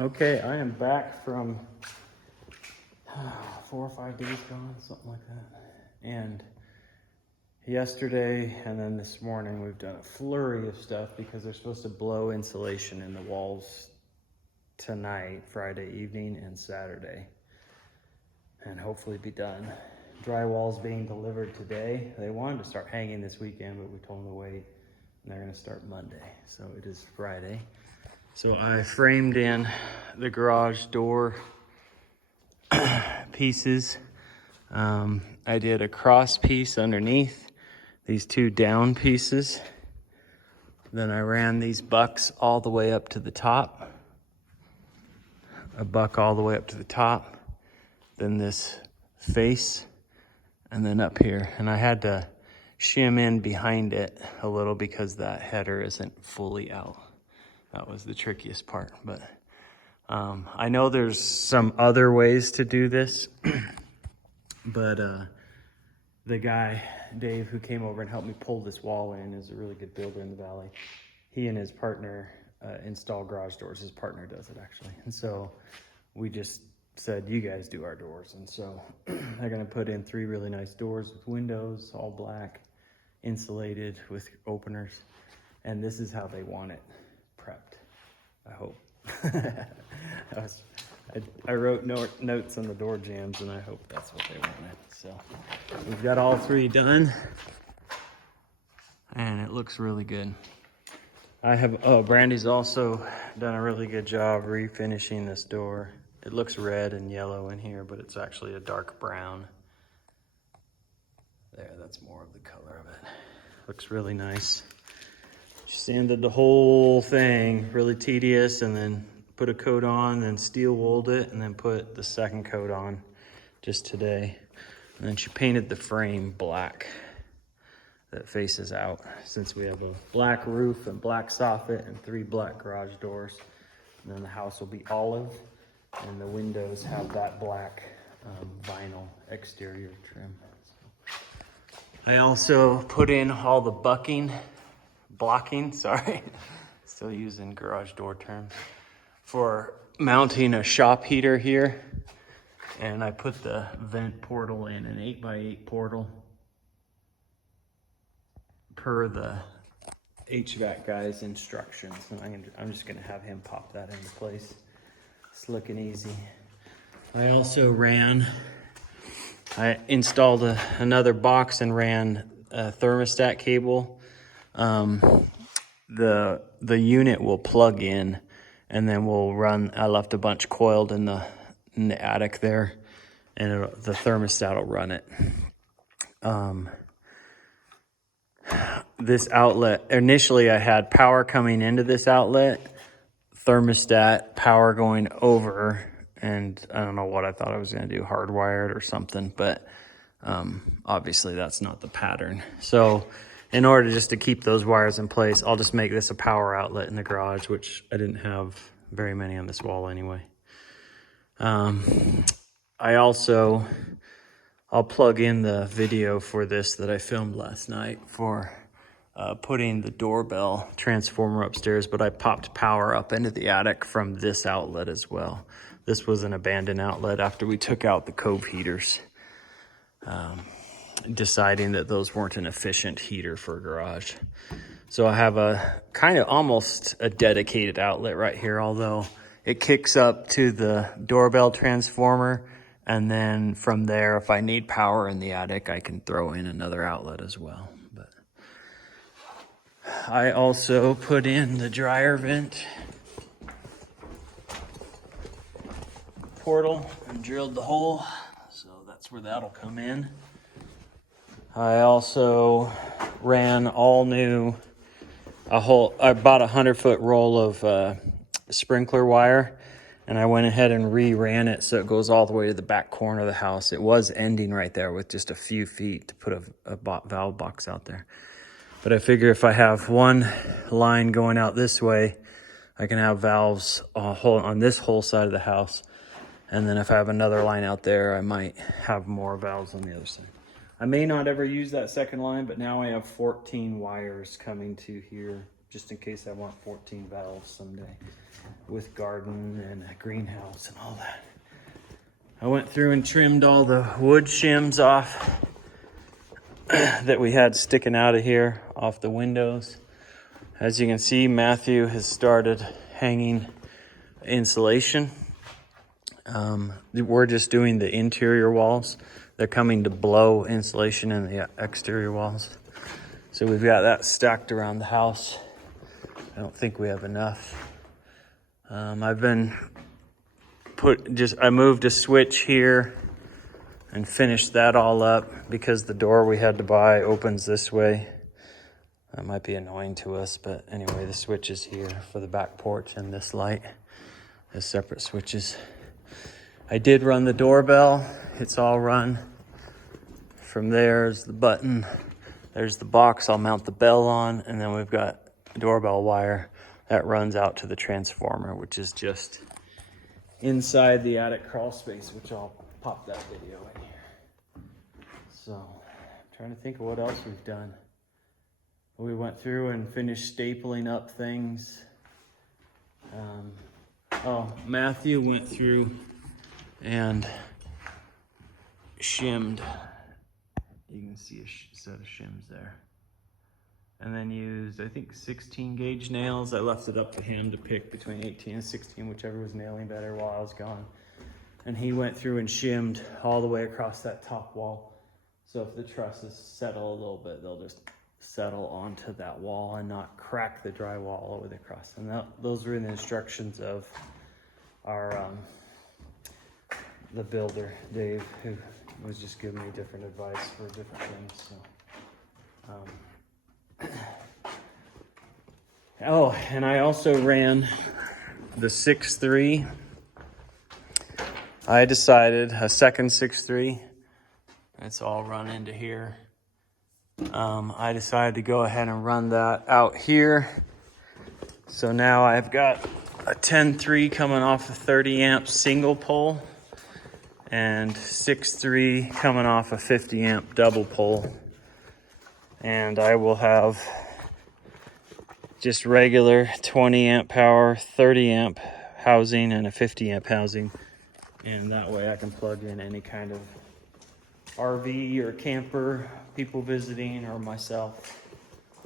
Okay, I am back from 4 or 5 days gone, something like that. And yesterday and then this morning we've done a flurry of stuff because they're supposed to blow insulation in the walls tonight, Friday evening and Saturday, and hopefully be done. Drywall's being delivered today. They wanted to start hanging this weekend, but we told them to wait, and they're gonna start Monday. So it is Friday. So I framed in the garage door pieces. I did a cross piece underneath, these two down pieces. Then I ran these bucks all the way up to the top. A buck all the way up to the top. Then this face, and then up here. And I had to shim in behind it a little because that header isn't fully out. That was the trickiest part, but I know there's some other ways to do this, but the guy, Dave, who came over and helped me pull this wall in, is a really good builder in the valley. He and his partner install garage doors. His partner does it, actually. And so we just said, you guys do our doors. And so they're gonna put in 3 really nice doors with windows, all black, insulated with openers. And this is how they want it prepped, I hope. I wrote notes on the door jambs, and I hope that's what they wanted. So we've got all 3 done, and it looks really good. Brandy's also done a really good job refinishing this door. It looks red and yellow in here, but it's actually a dark brown. There, that's more of the color of it. Looks really nice. Sanded the whole thing, really tedious, and then put a coat on, then steel wooled it, and then put the second coat on just today. And then she painted the frame black that faces out, since we have a black roof and black soffit and 3 black garage doors. And then the house will be olive, and the windows have that black vinyl exterior trim. So I also put in all the blocking, still using garage door terms, for mounting a shop heater here. And I put the vent portal in, an 8x8 portal, per the HVAC guy's instructions. And I'm just gonna have him pop that into place. Slick and easy. I also I installed another box and ran a thermostat cable. The unit will plug in, and then we'll run. I left a bunch coiled in the attic there, and the thermostat will run it. This outlet, initially I had power coming into this outlet, thermostat, power going over, and I don't know what I thought I was going to do, hardwired or something, but obviously that's not the pattern. So in order just to keep those wires in place, I'll just make this a power outlet in the garage, which I didn't have very many on this wall anyway. I'll plug in the video for this that I filmed last night for putting the doorbell transformer upstairs, but I popped power up into the attic from this outlet as well. This was an abandoned outlet after we took out the cove heaters, deciding that those weren't an efficient heater for a garage. So I have a kind of almost a dedicated outlet right here, although it kicks up to the doorbell transformer. And then from there, if I need power in the attic, I can throw in another outlet as well. But I also put in the dryer vent portal and drilled the hole. So that's where that'll come in. I also ran all new, I bought a 100-foot roll of sprinkler wire. And I went ahead and re-ran it so it goes all the way to the back corner of the house. It was ending right there with just a few feet to put a valve box out there. But I figure if I have one line going out this way, I can have valves on this whole side of the house. And then if I have another line out there, I might have more valves on the other side. I may not ever use that second line, but now I have 14 wires coming to here just in case I want 14 valves someday with garden and a greenhouse and all that. I went through and trimmed all the wood shims off that we had sticking out of here off the windows. As you can see, Matthew has started hanging insulation. We're just doing the interior walls. They're coming to blow insulation in the exterior walls. So we've got that stacked around the house. I don't think we have enough. I moved a switch here and finished that all up because the door we had to buy opens this way. That might be annoying to us, but anyway, the switch is here for the back porch, and this light has separate switches. I did run the doorbell. It's all run. From there's the button. There's the box I'll mount the bell on, and then we've got a doorbell wire that runs out to the transformer, which is just inside the attic crawl space, which I'll pop that video in here. So, I'm trying to think of what else we've done. We went through and finished stapling up things. Matthew went through and shimmed. You can see a set of shims there. And then used, I think, 16 gauge nails. I left it up to him to pick between 18 and 16, whichever was nailing better while I was gone. And he went through and shimmed all the way across that top wall. So if the trusses settle a little bit, they'll just settle onto that wall and not crack the drywall all the way across. And those were in the instructions of our the builder, Dave, who was just giving me different advice for different things. So, and I also ran the 6.3. I decided a second 6.3. It's all run into here. I decided to go ahead and run that out here. So now I've got a 10.3 coming off a 30 amp single pole and 6.3 coming off a 50 amp double pole. And I will have just regular 20 amp power, 30 amp housing, and a 50 amp housing. And that way I can plug in any kind of RV or camper, people visiting, or myself.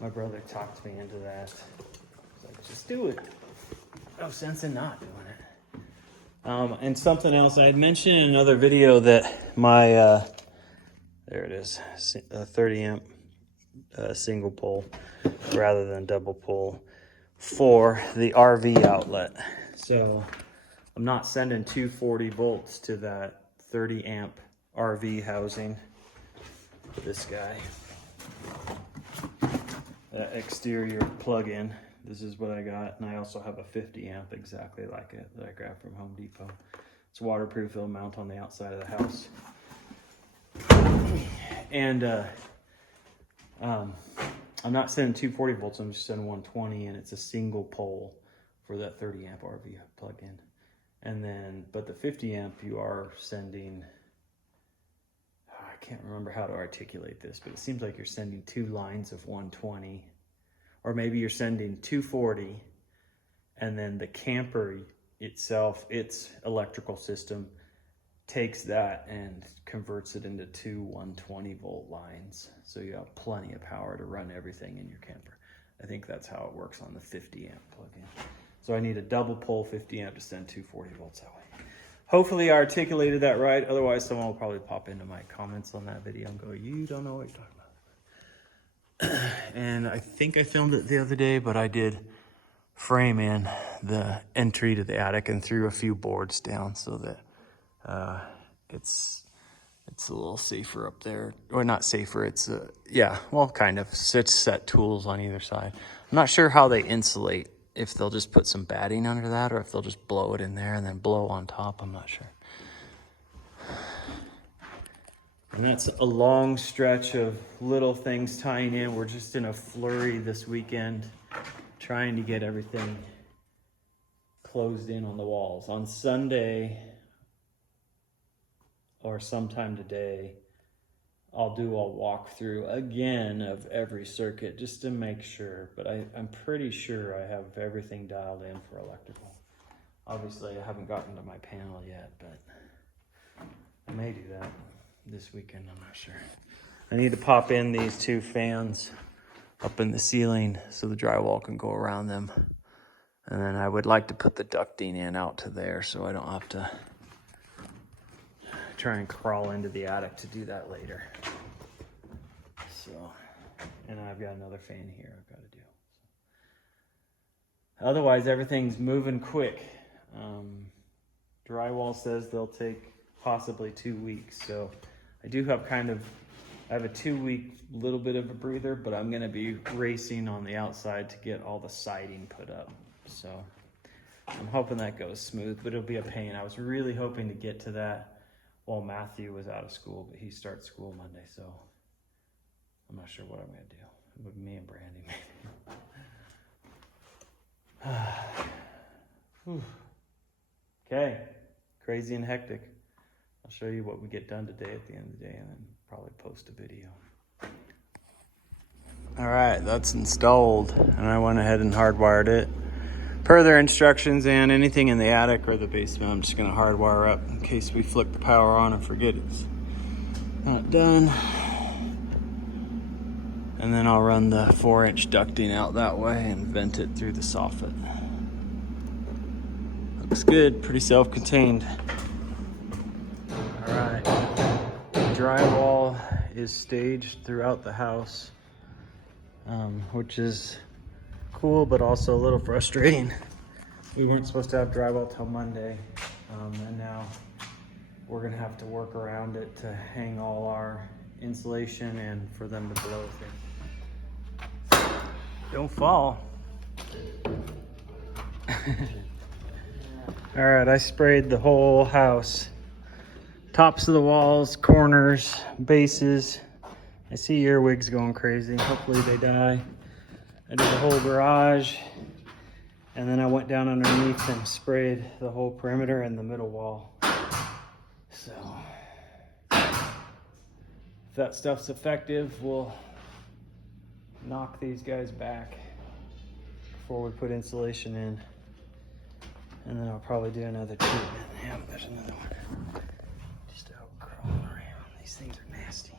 My brother talked me into that. He's like, just do it. No sense in not doing it. And something else, I had mentioned in another video that my, there it is, 30 amp single pole rather than double pole for the RV outlet. So I'm not sending 240 volts to that 30 amp RV housing. This guy, that exterior plug-in, this is what I got. And I also have a 50 amp exactly like it that I grabbed from Home Depot. It's waterproof, it'll mount on the outside of the house. And I'm not sending 240 volts, I'm just sending 120, and it's a single pole for that 30 amp RV plug-in. And then, but the 50 amp you are sending, I can't remember how to articulate this, but it seems like you're sending two lines of 120, or maybe you're sending 240, and then the camper itself, its electrical system, takes that and converts it into two 120 volt lines. So you have plenty of power to run everything in your camper. I think that's how it works on the 50 amp plug-in. So I need a double pole 50 amp to send 240 volts that way. Hopefully I articulated that right. Otherwise someone will probably pop into my comments on that video and go, you don't know what you're talking about. And I think I filmed it the other day, but I did frame in the entry to the attic and threw a few boards down so that it's a little safer up there. Or not safer, it's yeah, well, kind of. It's set tools on either side. I'm not sure how they insulate, if they'll just put some batting under that or if they'll just blow it in there and then blow on top. I'm not sure. And that's a long stretch of little things tying in. We're just in a flurry this weekend trying to get everything closed in on the walls. On Sunday or sometime today, I'll do a walkthrough again of every circuit just to make sure, but I'm pretty sure I have everything dialed in for electrical. Obviously, I haven't gotten to my panel yet, but I may do that this weekend, I'm not sure. I need to pop in these 2 fans up in the ceiling so the drywall can go around them. And then I would like to put the ducting in out to there so I don't have to try and crawl into the attic to do that later. So, and I've got another fan here I've got to do. Otherwise, everything's moving quick. Drywall says they'll take possibly 2 weeks. So I do have I have a 2-week little bit of a breather, but I'm gonna be racing on the outside to get all the siding put up. So I'm hoping that goes smooth, but it'll be a pain. I was really hoping to get to that while Matthew was out of school, but he starts school Monday, so I'm not sure what I'm gonna do with me and Brandy maybe. Okay, crazy and hectic. I'll show you what we get done today at the end of the day and then probably post a video. All right, that's installed and I went ahead and hardwired it. Per their instructions, and anything in the attic or the basement, I'm just gonna hardwire up in case we flick the power on and forget it's not done. And then I'll run the 4-inch ducting out that way and vent it through the soffit. Looks good, pretty self-contained. All right, drywall is staged throughout the house, which is cool, but also a little frustrating. We weren't supposed to have drywall till Monday, and now we're gonna have to work around it to hang all our insulation and for them to blow things. Don't fall. All right, I sprayed the whole house. Tops of the walls, corners, bases. I see earwigs going crazy. Hopefully they die. I did the whole garage, and then I went down underneath and sprayed the whole perimeter and the middle wall. So, if that stuff's effective, we'll knock these guys back before we put insulation in. And then I'll probably do another treatment. Yeah, there's another one. Just out crawling around. These things are nasty.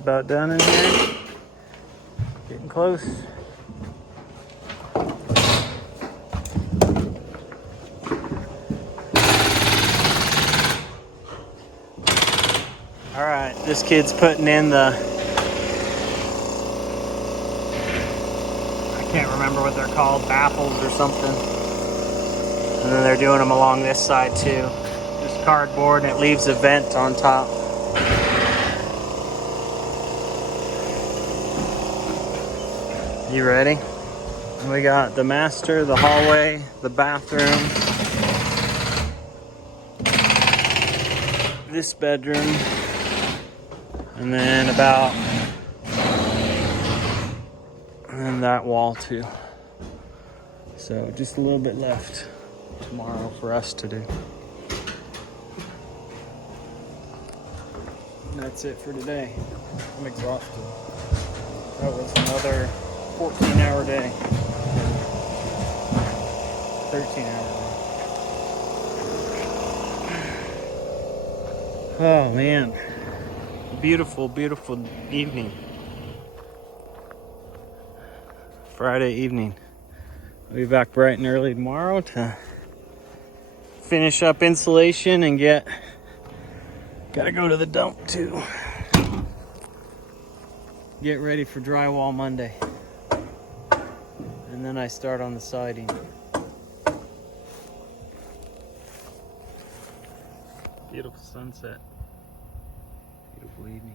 About done in here. Getting close. All right, this kid's putting in the, I can't remember what they're called, baffles or something. And then they're doing them along this side too. Just cardboard, and it leaves a vent on top. You ready? We got the master, the hallway, the bathroom, this bedroom, and then and that wall too. So just a little bit left tomorrow for us to do. that's it for today. I'm exhausted. That was another 14-hour day. 13-hour day. Oh man. Beautiful, beautiful evening. Friday evening. I'll be back bright and early tomorrow to finish up insulation and gotta go to the dump too. Get ready for drywall Monday. And then I start on the siding. Beautiful sunset. Beautiful evening.